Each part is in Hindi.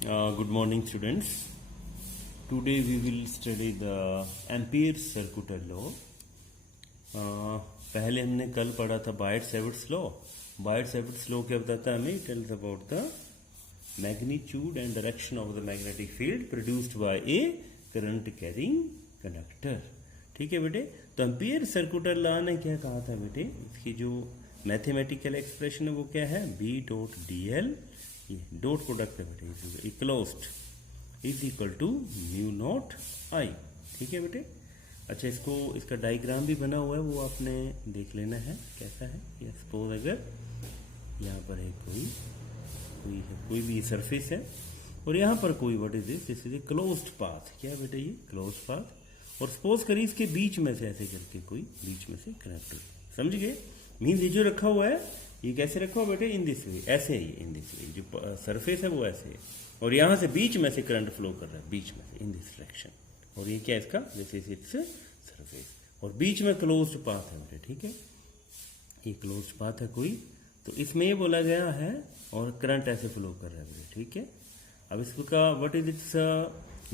Good morning, students. Today we will study the Ampere's circular law. पहले हमने कल पढ़ा था बायट-सैविट्स लॉ. बायट-सैविट्स लॉ क्या बताता है हमें? It tells about the magnitude and direction of the magnetic field produced by a current carrying conductor. ठीक है बेटे. तो एम्पियर सर्कुलर लॉ ने क्या कहा था बेटे? इसकी जो मैथमेटिकल एक्सप्रेशन है वो क्या है? B डॉट डी एल, ये डॉट प्रोडक्ट है बेटे, enclosed is equal to mu naught I. ठीक है बेटे. अच्छा, इसको इसका डायग्राम भी बना हुआ है, वो आपने देख लेना है कैसा है. ये सपोज अगर यहाँ पर है कोई भी सरफेस है और यहाँ पर कोई what is this is a closed path. क्या है बेटे? ये क्लोज्ड पाथ. और सपोज करिए इसके बीच में से ऐसे करके कोई बीच में से कनेक्ट हो. समझ गए? मीन्स ये जो रखा हुआ है ये कैसे रखा हुआ बेटे? इन दिस वे, ऐसे ही इन दिस वे. जो सरफेस है वो ऐसे है और यहाँ से बीच में से करंट फ्लो कर रहा है, बीच में से इन दिस डायरेक्शन. और ये क्या है इसका? दिस इज इट्स सरफेस और बीच में क्लोज्ड पाथ है बेटे. ठीक है, ये क्लोज्ड पाथ है कोई, तो इसमें ये बोला गया है और करंट ऐसे फ्लो कर रहा है बेटे. ठीक है. अब इसका what is it's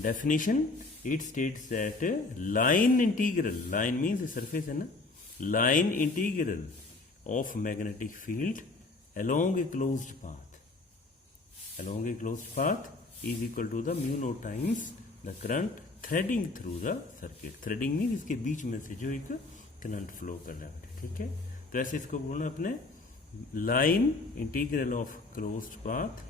definition? It states that line integral, line means surface है ना, line integral of magnetic field along a closed path is equal to the mu naught times the current threading through the circuit. threading means इसके बीच में से जो एक करंट फ्लो कर रहा है. ठीक है. तो ऐसे इसको बोलना अपने line integral of closed path,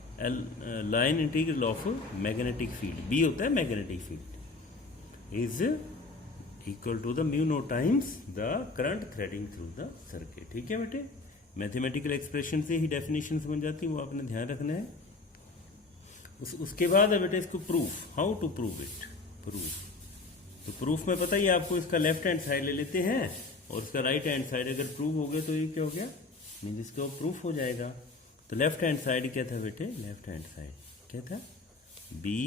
line integral of magnetic field, B होता है magnetic field, is equal to the mu naught times the current threading through the circuit. ठीक है बेटे. मैथमेटिकल एक्सप्रेशन से ही डेफिनेशन बन जाती है, वो आपने ध्यान रखना है. उसके बाद है बेटे इसको proof. How to prove it? Proof. तो प्रूफ में पता ही आपको, इसका लेफ्ट हैंड साइड ले लेते हैं और इसका राइट हैंड साइड अगर प्रूव हो गया तो ये क्या हो गया? मीन्स इसका प्रूफ हो जाएगा. तो लेफ्ट हैंड साइड क्या था बेटे? लेफ्ट हैंड साइड क्या था? B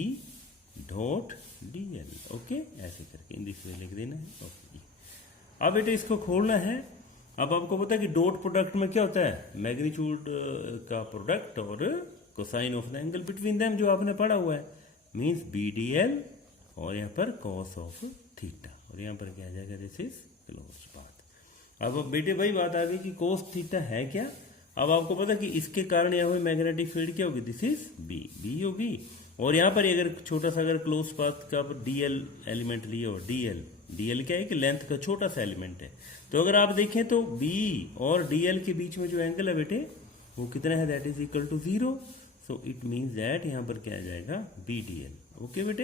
dot D L. Okay, ऐसे करके इन दिस वे लिख देना है. ओके. अब बेटे इसको खोलना है. अब आपको पता है कि डॉट प्रोडक्ट में क्या होता है? मैग्नीट्यूड का प्रोडक्ट और cosine of the angle between them, जो आपने पढ़ा हुआ है. मीन्स बी डी एल और यहाँ पर कॉस ऑफ थीटा, और यहाँ पर क्या आ जाएगा? This is closed path. अब बेटे वही बात आ गई कि कॉस थीटा है क्या. अब आपको पता है कि इसके कारण यहाँ हुई मैग्नेटिक फील्ड क्या होगी? दिस इज बी, बी होगी. और यहाँ पर अगर छोटा सा अगर क्लोज पाथ का डीएल एलिमेंट लिया हो, डीएल, डीएल क्या है कि लेंथ का छोटा सा एलिमेंट है. तो अगर आप देखें तो बी और डीएल के बीच में जो एंगल है बेटे वो कितना है? That is equal to 0. So it means that यहाँ पर क्या आ जाएगा? B D L. ओके बेटे.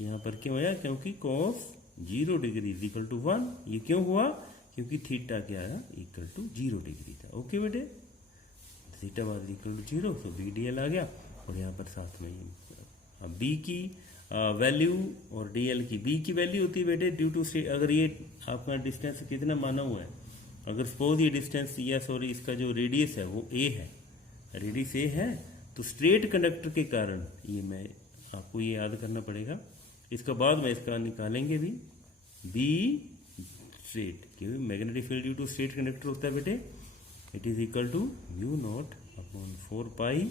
यहाँ पर क्यों आया? क्योंकि cos 0 degree is equal to 1. ये क्यों हुआ? क्योंकि थीटा क्या आया? इक्वल टू 0 डिग्री था. ओके बेटे. Theta was equal to 0, so B D L आ गया. और यहाँ पर साथ में बी की वैल्यू और डी एल की, बी की वैल्यू होती है बेटे ड्यू टू, अगर ये आपका डिस्टेंस कितना माना हुआ है, अगर सपोज ये डिस्टेंस या सॉरी इसका जो रेडियस है वो ए है, रेडियस ए है, तो स्ट्रेट कंडक्टर के कारण ये मैं आपको ये याद करना पड़ेगा. इसका बाद में इसका निकालेंगे भी. बी स्ट्रेट, क्योंकि magnetic field due to straight conductor होता है बेटे, it is equal to mu naught upon 4 pi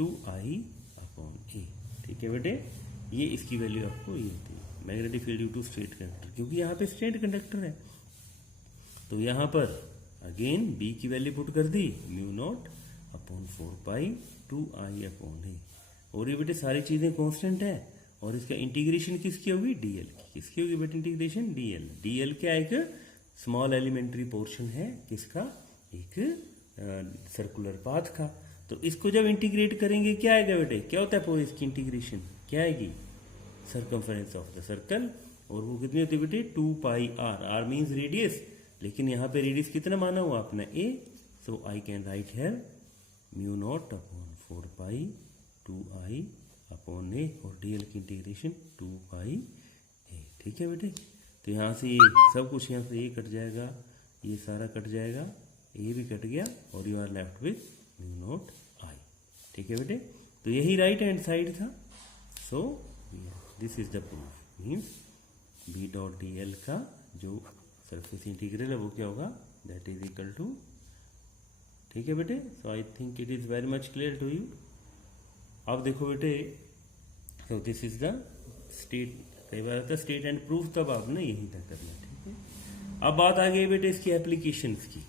2 I upon A. ठीक है बेटे. ये इसकी वैल्यू आपको ये होती है magnetic field due to straight conductor, क्योंकि यहाँ पे स्ट्रेट कंडक्टर है. तो यहाँ पर अगेन बी की वैल्यू पुट कर दी, mu naught upon 4 pi 2 I upon A. और ये बेटे सारी चीजें कांस्टेंट है. और इसका इंटीग्रेशन किसकी होगी? डीएल की. किसकी होगी बेटे इंटीग्रेशन? डीएल. डीएल क्या एक स्मॉल एलिमेंट्री पोर्शन है किसका? एक सर्कुलर पाथ का. तो इसको जब इंटीग्रेट करेंगे क्या आएगा बेटे? क्या होता है पूरी इसकी इंटीग्रेशन? क्या आएगी? Circumference of the circle. और वो कितनी होती है बेटे? 2 pi R. R means radius, लेकिन यहाँ पे रेडियस कितना माना हुआ अपना? A. So I can write here mu naught upon 4 pi 2 I upon A, और डीएल की इंटीग्रेशन 2 पाई ए. ठीक है बेटे. तो यहाँ से ये सब कुछ, यहाँ से ए कट जाएगा, ये सारा कट जाएगा, ए भी कट गया, और you are left with mu naught I. ठीक है बेटे. तो यही राइट हैंड साइड था. So this is the proof. Means B dot D L का जो सरफेस इंटीग्रल है वो क्या होगा? That is equal to. ठीक है बेटे. So I think it is very much clear to you. अब देखो बेटे, तो दिस इज द स्टेट, कई बार आता है स्टेट एंड प्रूफ, तब आपने यही तक करना, ठीक है। अब बात आ गई बेटे इसकी एप्लीकेशंस की।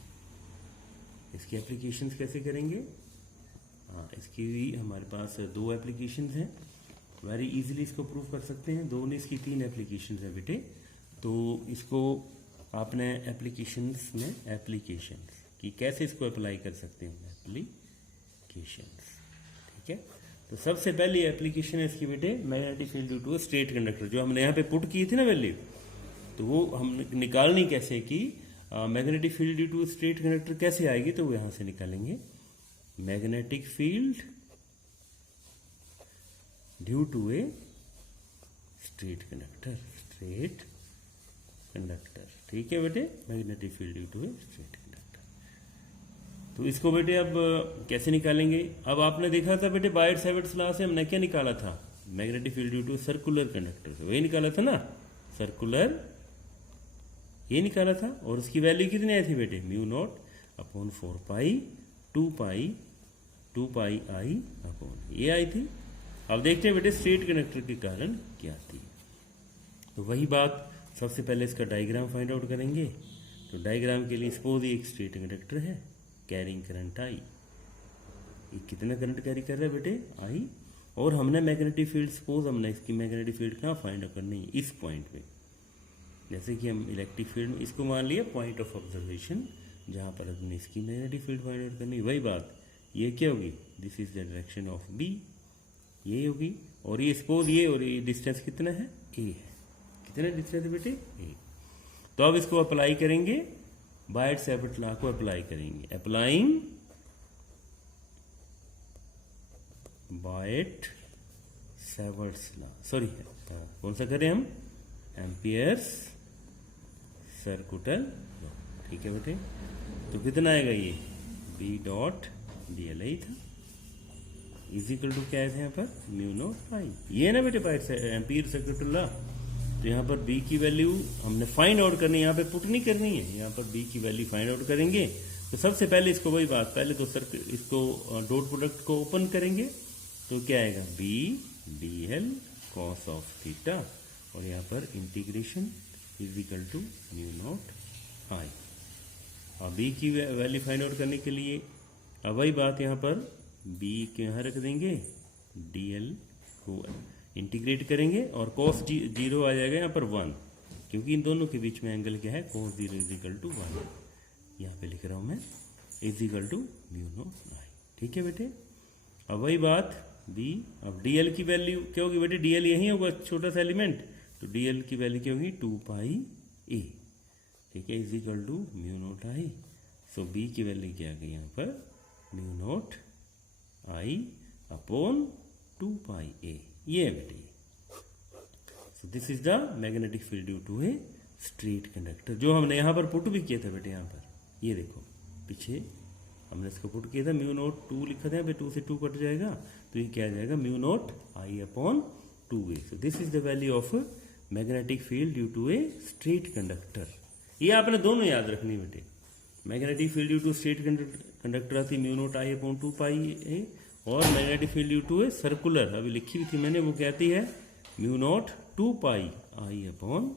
इसकी एप्लीकेशंस कैसे करेंगे? हाँ, इसकी भी हमारे पास दो एप्लीकेशंस हैं, वेरी इजीली इसको प्रूव कर सकते हैं। दो नहीं, इसकी तीन एप्लीकेशंस है बेटे। तो इसको आपने एप्लीकेशंस में, एप्लीकेशंस कि कैसे इसको अप्लाई कर सकते हैं, एप्लीकेशंस, ठीक है। तो सबसे पहली एप्लीकेशन है इसकी बेटे magnetic field due to straight conductor, जो हमने यहाँ पे पुट की थी ना वैल्यू, तो वो हम निकालनी कैसे कि magnetic field due to straight conductor कैसे आएगी, तो वो यहां से निकालेंगे। Magnetic field due to a straight conductor, straight conductor, ठीक है बेटे, magnetic field due to a straight conductor. तो इसको बेटे अब कैसे निकालेंगे? अब आपने देखा था बेटे बायट-सैवर्ट्स लॉ से हमने क्या निकाला था? Magnetic field due to circular conductor, वही निकाला था ना, सर्कुलर, ये निकाला था। और उसकी वैल्यू कितनी आई थी बेटे? Mu naught upon 4 pi 2 pi I upon, ये आई थी। अब देखते हैं बेटे स्ट्रेट कंडक्टर के कारण क्या आती है। तो वही बात, सबसे पहले इसका डायग्राम फाइंड आउट करेंगे। तो डायग्राम के लिए सपोज ये एक स्ट्रेट कंडक्टर है, कैरिंग करंट आई, ये कितना करंट कैरी कर रहा है बेटे? आई। और हमने मैग्नेटिक फील्ड, सपोज हमने इसकी मैग्नेटिक फील्ड कहाँ फाइंड आउट करनी है? इस पॉइंट पे। जैसे कि हम इलेक्ट्रिक फील्ड में इसको मान लिया पॉइंट ऑफ ऑब्जर्वेशन, जहां पर हमने इसकी मैग्नेटिक फील्ड फाइंड आउट करनी। वही बात, ये क्या होगी? This is the direction of B, ये होगी। और ये सपोज ये, और ये डिस्टेंस कितना है? ए है। कितना डिस्टेंस है बेटे? ए। तो अब इसको अप्लाई करेंगे, बायट-सैवर्ट लॉ को अप्लाई करेंगे। अप्लाइंग बायट-सैवर्ट्स लॉ, सॉरी कौन सा करें हम? एम्पियर्स सर्कुलर लॉ, ठीक है बेटे। तो कितना आएगा ये? B dot D L I था, इजिकल टू क्या है यहाँ पर? Mu naught I. ये ना बेटे बाय एम्पियर सर्कुलर लॉ। तो यहाँ पर बी की वैल्यू हमने फाइंड आउट करनी है, यहाँ पे पुट नहीं करनी है, यहाँ पर बी की वैल्यू फाइंड आउट करेंगे। तो सबसे पहले इसको, वही बात, पहले तो इसको डॉट प्रोडक्ट को ओपन करेंगे, तो क्या आएगा? B D L cos of theta, और यहाँ पर integration is equal to mu naught I. और बी की वैल्यू फाइंड आउट करने के लिए अब वही बात, यहाँ पर बी के यहाँ रख देंगे, डी एल को इंटीग्रेट करेंगे, और कॉस 0 आ जाएगा यहाँ पर 1, क्योंकि इन दोनों के बीच में एंगल क्या है? कॉस 0 इजिकल टू 1, यहाँ पे लिख रहा हूँ मैं, is equal to mu naught I, ठीक है बेटे। अब वही बात बी, अब डी एल की वैल्यू क्या होगी बेटे? डी एल यही होगा, छोटा सा एलिमेंट, तो डी एल की वैल्यू क्या होगी? 2 पाई ए, ठीक है, equal to mu naught I. So B की वैल्यू क्या आ गई यहाँ पर? Mu naught I upon 2 pi A, ये है बेटे। So this is the magnetic field due to a straight conductor, जो हमने यहाँ पर पुट भी किया था बेटे। यहाँ पर ये देखो, पीछे हमने इसको पुट किया था, म्यू नॉट 2 लिखा था, 2 से 2 कट जाएगा, तो ये क्या आ जाएगा? Mu naught I upon 2a। So this is the value of magnetic field due to a straight conductor. ये आपने दोनों याद रखनी बेटे। Magnetic field due to straight conductor आती mu naught I upon 2 pi A, और magnetic field due to a circular, अभी लिखी हुई थी मैंने, वो कहती है mu naught 2 pi I upon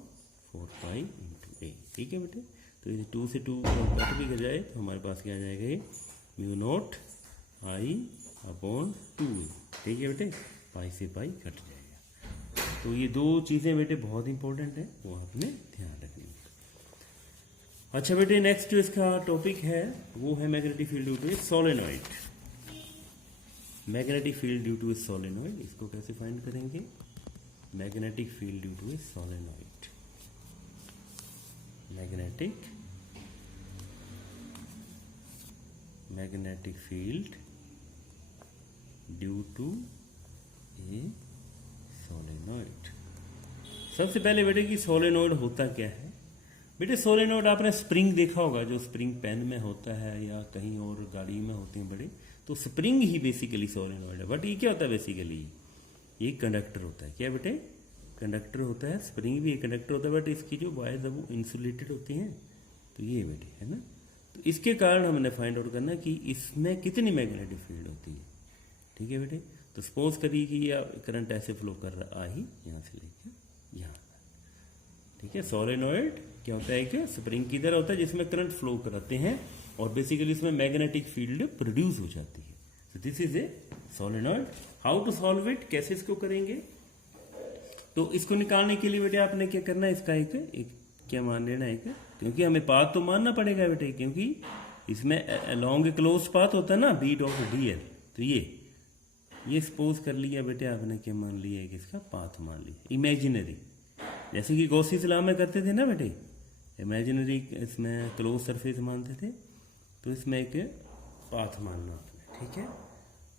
4 pi into A, ठीक है बेटे। तो ये 2 से 2 कट भी कर जाए, तो हमारे पास क्या आ जाएगा? ये mu naught I upon 2a, ठीक है बेटे, पाई से पाई कट जाएगा। तो ये दो चीजें बेटे बहुत इंपॉर्टेंट है, वो आपने ध्यान रखनी है। अच्छा बेटे, नेक्स्ट जो इसका टॉपिक है वो है magnetic field due to a solenoid. Magnetic field due to a solenoid, इसको कैसे फाइंड करेंगे? Magnetic field due to a solenoid, magnetic field due to a solenoid. सबसे पहले बेटे कि सोलेनॉइड होता क्या है? बेटे सोलेनॉइड आपने स्प्रिंग देखा होगा, जो स्प्रिंग पेन में होता है या कहीं और गाड़ी में होते हैं बड़े, तो स्प्रिंग ही बेसिकली सोलेनॉइड है। बट ये क्या होता है बेसिकली? ये कंडक्टर होता है। क्या बेटे? कंडक्टर होता है। स्प्रिंग भी एक कंडक्टर होता है, बट इसकी जो वायर्स है वो इंसुलेटेड होती हैं। तो ये बेटे है ना, तो इसके कारण हमने फाइंड आउट करना कि इसमें कितनी मैग्नेटिक फील्ड होती है, ठीक है बेटे। तो सपोज करिए कि ये करंट ऐसे फ्लो कर रहा आई यहाँ से लेकर यहाँ, ठीक है। सोलेनॉइड क्या होता है कि स्प्रिंग की तरह होता है जिसमें करंट फ्लो कराते हैं और बेसिकली इसमें मैग्नेटिक फील्ड प्रोड्यूस हो जाती है। तो this is a solenoid. How to solve it, कैसे इसको करेंगे? तो इसको निकालने के लिए बेटे आपने क्या करना है, इसका एक क्या मान लेना है, क्योंकि हमें पाथ तो मानना पड़ेगा बेटे, क्योंकि इसमें अलॉन्ग ए क्लोज पाथ होता है ना बी डॉट डी एल। तो ये सपोज कर लिया बेटे आपने, क्या मान लिया है कि इसका पाथ मान लिया इमेजिनरी, जैसे कि गॉसिस लॉ में करते थे ना बेटे, इमेजिनरी इसमें क्लोज सरफेस मानते थे, तो इसमें एक पाथ मानना आपने, ठीक है।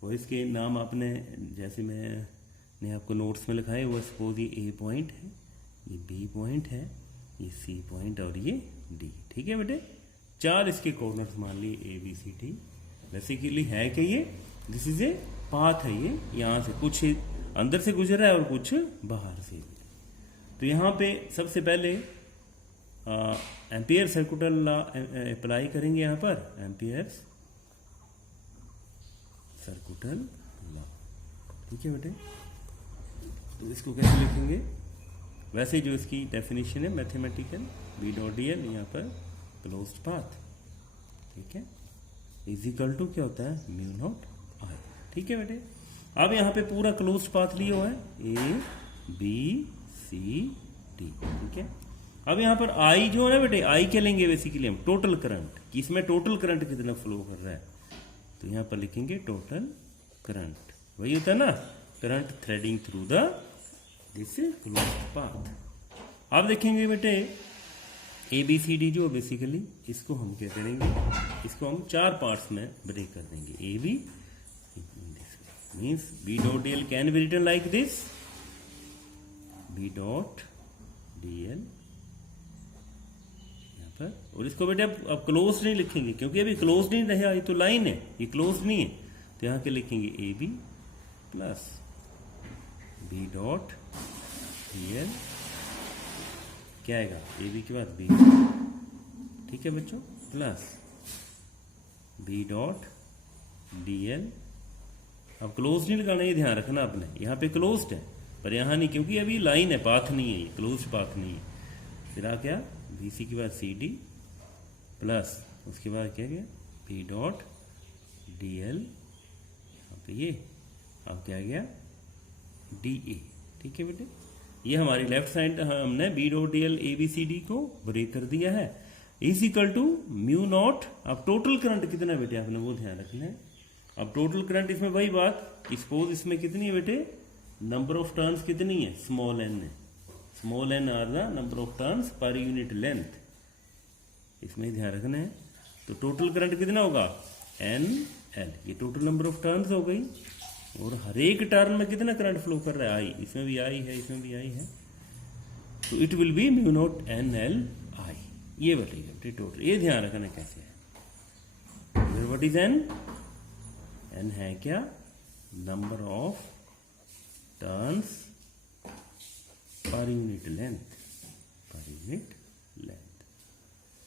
और इसके नाम आपने, जैसे मैंने आपको नोट्स में लिखा है, वो सपोज ये ए पॉइंट है, ये बी पॉइंट है, ये सी पॉइंट और ये डी, ठीक है बेटे। 4 इसके कॉर्नर्स मान लिए A B C D. Basically है कि ये दिस इज ए पाथ है, ये यहाँ से कुछ अंदर से गुजर रहा है और कुछ बाहर से। तो यहाँ पे सबसे पहले एम्पियर सर्कुलर लॉ अप्लाई करेंगे, यहाँ पर एम्पियर सर्कुलर लॉ, ठीक है बेटे। तो इसको कैसे लिखेंगे, वैसे जो इसकी डेफिनेशन है mathematical, B dot D L यहाँ पर क्लोज्ड पाथ, ठीक है, इज इक्वल टू क्या होता है म्यू नॉट आई, ठीक है बेटे। अब यहाँ पे पूरा क्लोज्ड पाथ लिया हुआ है ए बी सी डी, ठीक है। अब यहाँ पर आई जो है ना बेटे, आई क्या लेंगे बेसिकली हम, टोटल करंट, कि इसमें टोटल करंट कितना फ्लो कर रहा है, तो यहाँ पर लिखेंगे टोटल करंट, वही होता है ना current threading through the this closed path. अब देखेंगे बेटे ए बी सी डी जो बेसिकली इसको हम क्या करेंगे, इसको हम 4 पार्ट्स में ब्रेक कर देंगे। A B means B dot D L can be written like this, B dot D L यहाँ पर, और इसको बेटे अब क्लोज नहीं लिखेंगे क्योंकि अभी क्लोज नहीं रहा, ये तो लाइन है, ये क्लोज नहीं है, तो यहाँ के लिखेंगे A B plus B dot D L, क्या आएगा ए बी के बाद बी, ठीक है बच्चों, plus B dot D L. अब क्लोज नहीं लगाना, ये ध्यान रखना आपने, यहाँ पे क्लोज्ड है पर यहाँ नहीं, क्योंकि अभी लाइन है, पाथ नहीं है, ये क्लोज पाथ नहीं है। फिर आ क्या बी सी के बाद सी डी प्लस उसके बाद क्या गया बी डॉट डी एल, यहाँ पे ये अब क्या गया डी ए, ठीक है बेटे। ये हमारी लेफ्ट साइड हमने B dot D L A B C D को ब्रेक कर दिया है, is equal to mu naught. अब टोटल करंट कितना बेटे आपने वो ध्यान रखना है। अब टोटल करंट इसमें वही बात, सपोज इसमें कितनी है बेटे, नंबर ऑफ टर्न्स कितनी है, स्मॉल एन है, small N are the number of turns per unit length, इसमें ध्यान रखना है। तो टोटल करंट कितना होगा एन एल, ये टोटल नंबर ऑफ टर्न्स हो गई, और हर एक टर्न में कितना करंट फ्लो कर रहा है आई, इसमें भी आई है, इसमें भी आई है, तो it will be mu naught N L आई, ये बताइए टोटल, ये ध्यान रखना कैसे है। व्हाट इज एन, एन है क्या number of turns per unit length, पर unit length,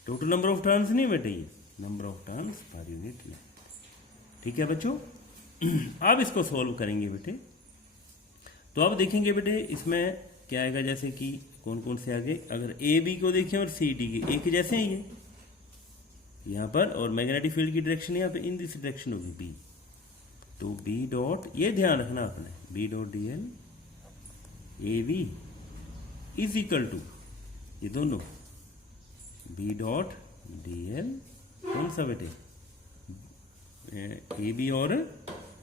total number of turns नहीं बेटे, ये number of turns per unit length, ठीक है बच्चों। अब इसको सॉल्व करेंगे बेटे, तो अब देखेंगे बेटे इसमें क्या आएगा, जैसे कि कौन कौन से आगे, अगर ए बी को देखें और सी डी के एक जैसे हैं ये यहाँ पर, और मैग्नेटिक फील्ड की डायरेक्शन यहाँ पे इन दिस डायरेक्शन होगी बी, तो बी डॉट, ये ध्यान रखना आपने, B dot D L A B is equal to ये दोनों बी डॉट डी एल, कौन सा बेटे ए बी और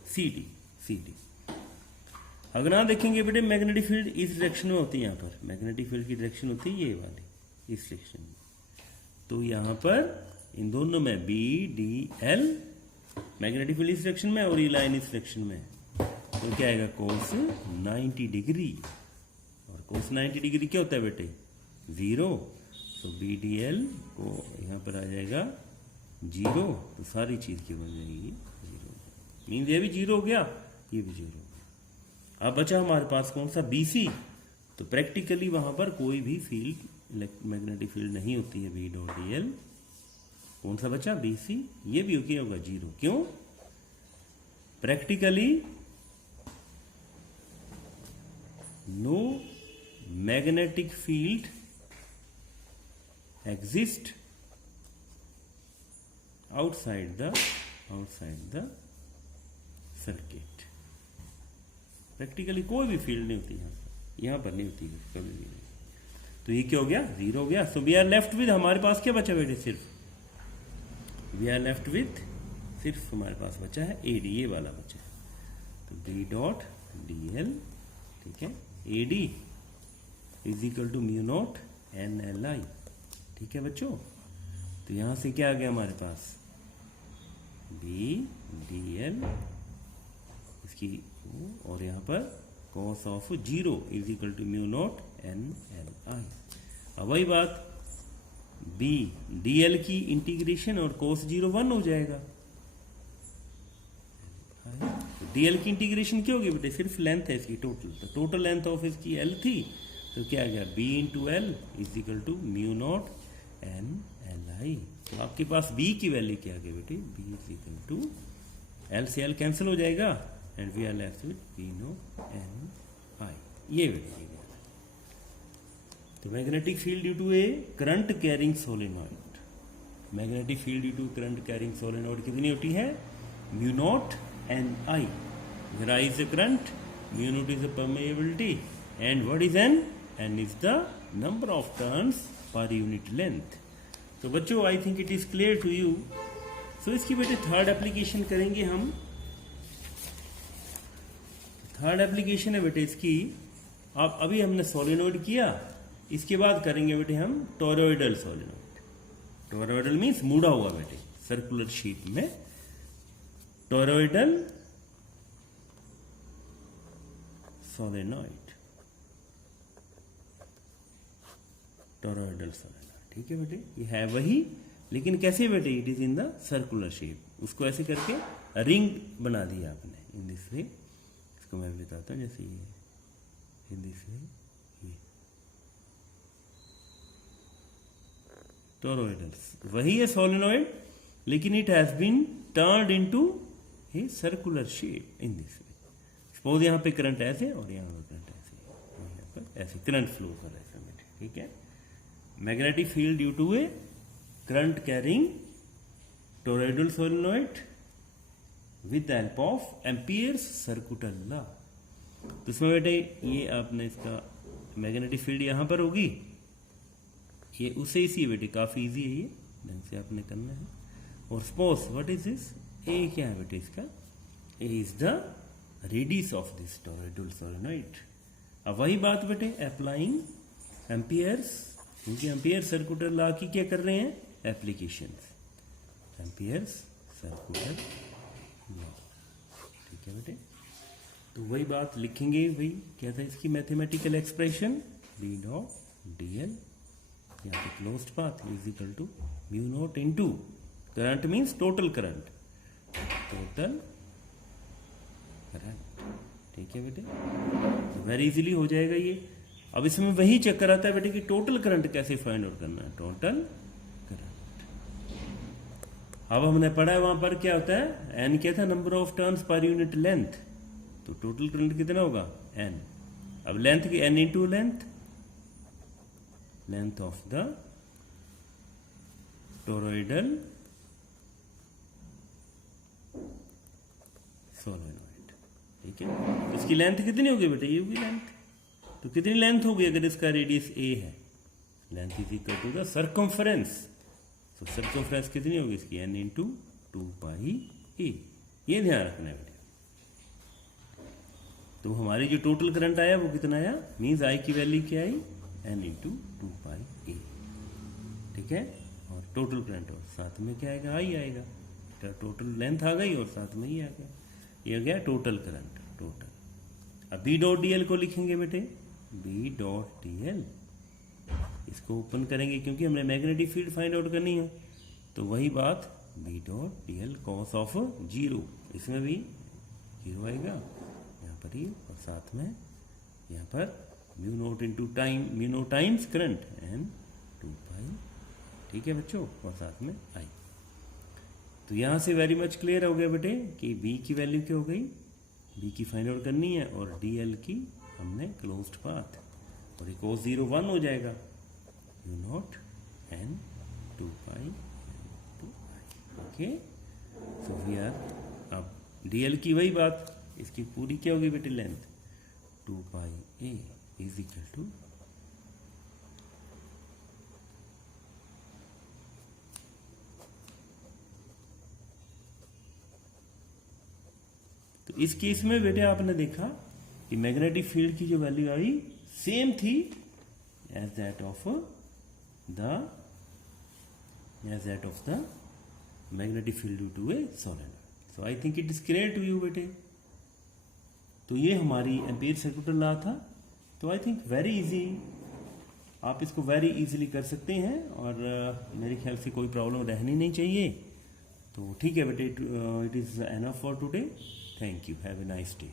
सी डी। अगर आप देखेंगे बेटे मैग्नेटिक फील्ड इस डायरेक्शन में होती है, यहाँ पर मैग्नेटिक फील्ड की डायरेक्शन होती है ये वाली, इस डायरेक्शन में, तो यहाँ पर इन दोनों में B D L magnetic field इस डायरेक्शन में और ये लाइन इस डायरेक्शन में, तो क्या आएगा कोस 90 डिग्री, और कोस 90 डिग्री क्या होता है बेटे 0, तो बी डी एल को यहाँ पर आ जाएगा 0, तो सारी चीज की बन जाएगी 0, मीन ये भी 0 हो गया, ये भी 0 हो गया। अब बचा हमारे पास कौन सा बी सी, तो प्रैक्टिकली वहां पर कोई भी फील्ड मैग्नेटिक फील्ड नहीं होती है, बी डॉट डी एल, कौन सा बचा बी सी, ये भी क्या होगा 0, क्यों practically no magnetic field exist outside the circuit. Practically कोई भी फील्ड नहीं होती यहां पर नहीं होती कभी भी नहीं। तो ये क्या हो गया, जीरो हो गया। So we are left with, हमारे पास क्या बचा बेटे, सिर्फ वी आर लेफ्ट विथ, सिर्फ हमारे पास बचा है एडी, ये वाला बचा है। तो डी डॉट डी एल, ठीक है, A D is equal to mu naught N L I. ठीक है बच्चों, तो यहां से क्या आ गया हमारे पास, बी डी एल इसकी, और यहां पर cos of zero is equal to mu naught N L I. अब वही बात, बी डी एल की इंटीग्रेशन और कोस जीरो 1 हो जाएगा। डीएल की इंटीग्रेशन क्या होगी बेटे, सिर्फ लेंथ है इसकी टोटल, तो टोटल लेंथ ऑफ इसकी एल थी, तो क्या आ गया, B into L is equal to mu naught N L I. तो आपके पास बी की वैल्यू क्या आ गई बेटे, B is equal to L से एल कैंसिल हो जाएगा and we are left with B no n I, ये बेटे। तो magnetic field due to a current carrying solenoid, magnetic field due to current carrying solenoid कितनी होती है, mu naught n I, where I is the current, mu naught is the permeability, and what is n? N is the number of turns per unit length. तो बच्चों I think it is clear to you. So इसकी बेटे थर्ड एप्लीकेशन करेंगे हम। थर्ड एप्लीकेशन है बेटे इसकी, अब अभी हमने सोलेनोइड किया, इसके बाद करेंगे बेटे हम टोरॉइडल सोलेनोइड। टोरॉइडल मीन्स मुड़ा हुआ बेटे, सर्कुलर शेप में टोरॉइडल सोलेनॉइड, टोरॉइडल सोलेनॉइड। ठीक है बेटे, ये है वही, लेकिन कैसे बेटे, it is in the circular shape. उसको ऐसे करके रिंग बना दिया आपने इन दिस वे। इसको मैं बताता हूं, जैसे ये इन दिस वे, ये टोरॉइडल वही है सोलेनॉइड, लेकिन it has been turned into a circular shape in this way. Suppose यहाँ पे करंट ऐसे और यहाँ पर करंट ऐसे, यहाँ पर ऐसे करंट फ्लो कर रहा है बेटे। ठीक है, magnetic field due to a current carrying toroidal solenoid with the help of Ampere's circuital law. तो इसमें बेटे ये आपने इसका मैग्नेटिक फील्ड यहाँ पर होगी, ये उससे इसी बेटे, काफी इजी है, ये ढंग से आपने करना है। और suppose what is this, A क्या है बेटे इसका, A is the radius of this toroidal solenoid. अब वही बात बेटे, अप्लाइंग एम्पियर्स, क्योंकि एम्पियर सर्कुलर लॉ की क्या कर रहे हैं, एप्लीकेशन, एम्पियर्स सर्कुलर लॉ। ठीक है बेटे, तो वही बात लिखेंगे, वही क्या था इसकी mathematical expression, B dot D L, यहाँ पे closed path is equal to mu naught into current means total current, total current. ठीक है बेटे, तो वेरी इजीली हो जाएगा ये। अब इसमें वही चक्कर आता है बेटे कि टोटल करंट कैसे फाइंड आउट करना है, टोटल करंट। अब हमने पढ़ा है वहां पर क्या होता है, एन क्या था, number of turns per unit length, तो टोटल करंट कितना होगा, एन। अब लेंथ की n into length, length of the toroidal solenoid. ठीक है, इसकी लेंथ कितनी होगी बेटे, ये होगी लेंथ। तो कितनी लेंथ होगी अगर इसका रेडियस ए है, length is equal to the circumference. तो सर्कम्फरेंस कितनी होगी इसकी, एन इंटू 2 पाई ए, ये ध्यान रखना है बेटे। तो हमारी जो टोटल करंट आया वो कितना आया, मीन्स आई की वैल्यू क्या आई, एन इंटू 2 पाई ए। ठीक है, और टोटल करंट और साथ में क्या आएगा, आई आएगा। टोटल लेंथ आ गई और साथ में ही आ गया, ये हो गया टोटल करंट, टोटल। अब बी डॉट डी एल को लिखेंगे बेटे, बी डॉट डी एल, इसको ओपन करेंगे क्योंकि हमने मैग्नेटिक फील्ड फाइंड आउट करनी है। तो वही बात, B dot D L cos of zero, इसमें भी जीरो आएगा यहाँ पर ही, और साथ में यहाँ पर mu naught into time, mu naught times current and 2 पाई। ठीक है बच्चों, और साथ में आई। तो यहां से वेरी मच क्लियर हो गया बेटे कि बी की वैल्यू क्या हो गई, बी की फाइंड आउट करनी है और डी एल की हमने क्लोज्ड पाथ, और ये cos 0 1 हो जाएगा, u naught n 2 pi n 2 i। Okay, so we are, अब dl की वही बात, इसकी पूरी क्या होगी बेटे लेंथ, 2 पाई a इज इक्वल टू, तो इस केस में बेटे आपने देखा कि मैग्नेटिक फील्ड की जो वैल्यू आई सेम थी as that of the magnetic field due to a solenoid. So I think it is clear to you बेटे। तो ये हमारी एम्पीयर सर्कुलर लॉ था। तो आई थिंक वेरी इजी, आप इसको वेरी इजीली कर सकते हैं, और मेरे ख्याल से कोई प्रॉब्लम रहनी नहीं चाहिए। तो ठीक है बेटे, it is enough for today. Thank you, have a nice day.